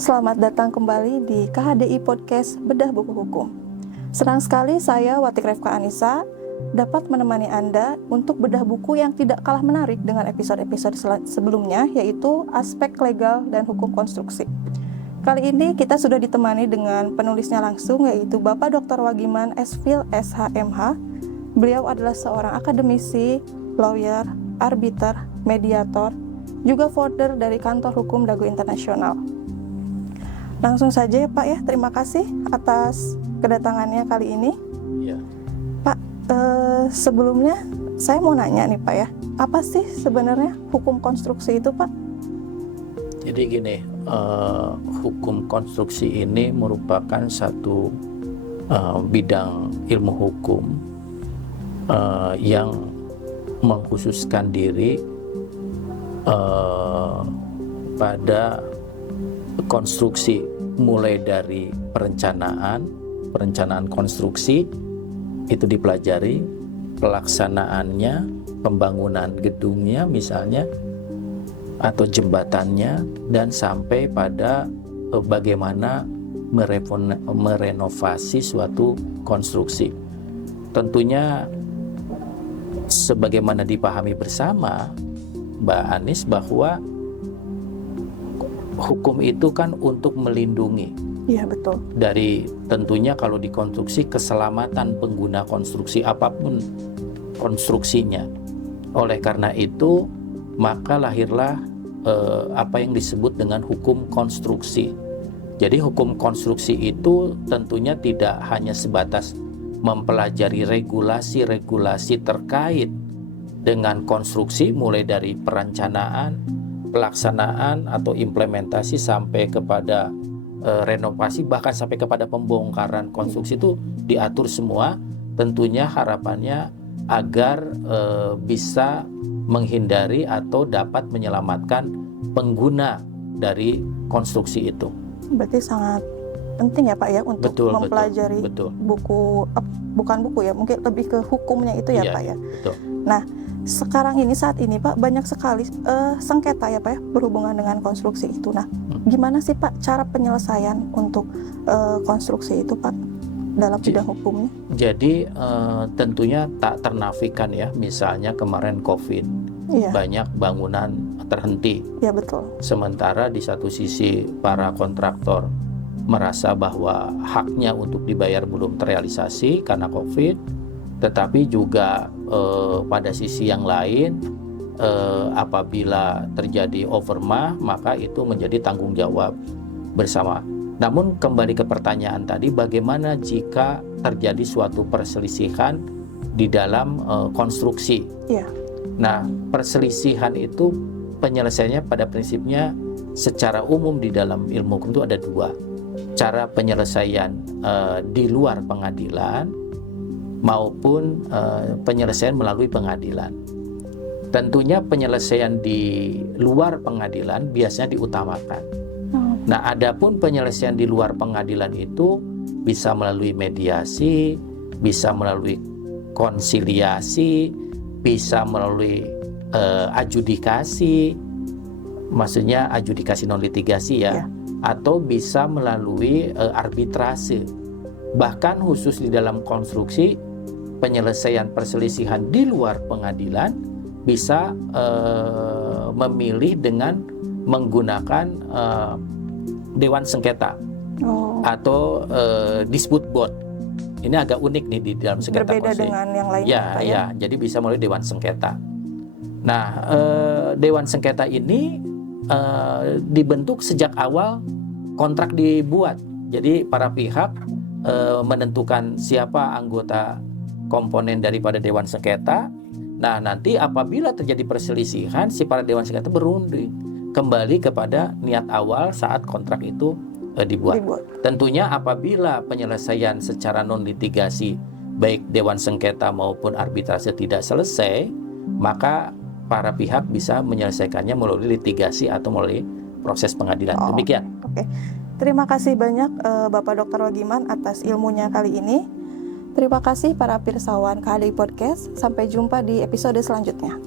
selamat datang kembali di KHDI Podcast Bedah Buku Hukum. Senang sekali saya, Watik Refka Anissa, dapat menemani Anda untuk bedah buku yang tidak kalah menarik dengan episode-episode sebelumnya, yaitu aspek legal dan hukum konstruksi. Kali ini kita sudah ditemani dengan penulisnya langsung, yaitu Bapak Dr. Wagiman S.Phil SHMH. Beliau adalah seorang akademisi, lawyer, arbiter, mediator, juga founder dari kantor hukum Dago Internasional. Langsung saja ya Pak ya, terima kasih atas kedatangannya kali ini. Ya. Pak, sebelumnya saya mau nanya nih Pak ya, apa sih sebenarnya hukum konstruksi itu Pak? Jadi gini, hukum konstruksi ini merupakan satu bidang ilmu hukum yang mengkhususkan diri pada konstruksi, mulai dari perencanaan konstruksi itu dipelajari, pelaksanaannya, pembangunan gedungnya misalnya atau jembatannya, dan sampai pada bagaimana merenovasi suatu konstruksi. Tentunya sebagaimana dipahami bersama Mbak Anis bahwa hukum itu kan untuk melindungi. Iya betul. Dari tentunya kalau di konstruksi, keselamatan pengguna konstruksi apapun konstruksinya. Oleh karena itu maka lahirlah apa yang disebut dengan hukum konstruksi. Jadi hukum konstruksi itu tentunya tidak hanya sebatas mempelajari regulasi-regulasi terkait dengan konstruksi, mulai dari perencanaan, pelaksanaan atau implementasi sampai kepada renovasi, bahkan sampai kepada pembongkaran konstruksi, itu diatur semua. Tentunya harapannya agar bisa menghindari atau dapat menyelamatkan pengguna dari konstruksi itu. Berarti sangat penting ya Pak ya untuk mempelajari buku, bukan buku ya, mungkin lebih ke hukumnya itu ya Pak ya. Betul. Nah, saat ini Pak banyak sekali sengketa ya Pak ya berhubungan dengan konstruksi itu. Nah, gimana sih Pak cara penyelesaian untuk konstruksi itu Pak dalam bidang hukumnya? Jadi tentunya tak ternafikan ya, misalnya kemarin COVID, banyak bangunan terhenti. Ya betul. Sementara di satu sisi para kontraktor merasa bahwa haknya untuk dibayar belum terrealisasi karena COVID. Tetapi juga pada sisi yang lain, apabila terjadi overmah, maka itu menjadi tanggung jawab bersama. Namun kembali ke pertanyaan tadi, bagaimana jika terjadi suatu perselisihan di dalam konstruksi? Ya. Nah, perselisihan itu penyelesaiannya pada prinsipnya secara umum di dalam ilmu hukum itu ada dua. Cara penyelesaian di luar pengadilan maupun penyelesaian melalui pengadilan. Tentunya penyelesaian di luar pengadilan biasanya diutamakan. Nah, adapun penyelesaian di luar pengadilan itu bisa melalui mediasi, bisa melalui konsiliasi, bisa melalui adjudikasi, maksudnya adjudikasi non litigasi ya, atau bisa melalui arbitrase. Bahkan khusus di dalam konstruksi, penyelesaian perselisihan di luar pengadilan bisa memilih dengan menggunakan dewan sengketa atau dispute board. Ini agak unik nih di dalam sengketa konstruksi. Berbeda dengan yang lainnya. Ya, jadi bisa melalui dewan sengketa. Nah, dewan sengketa ini dibentuk sejak awal kontrak dibuat. Jadi para pihak menentukan siapa anggota komponen daripada dewan sengketa. Nah, nanti apabila terjadi perselisihan, si para dewan sengketa berunding kembali kepada niat awal saat kontrak itu dibuat. Tentunya apabila penyelesaian secara non litigasi baik dewan sengketa maupun arbitrase tidak selesai, maka para pihak bisa menyelesaikannya melalui litigasi atau melalui proses pengadilan. Demikian. Oke. Terima kasih banyak Bapak Dr. Wagiman atas ilmunya kali ini. Terima kasih para pirsawan KHDI Podcast. Sampai jumpa di episode selanjutnya.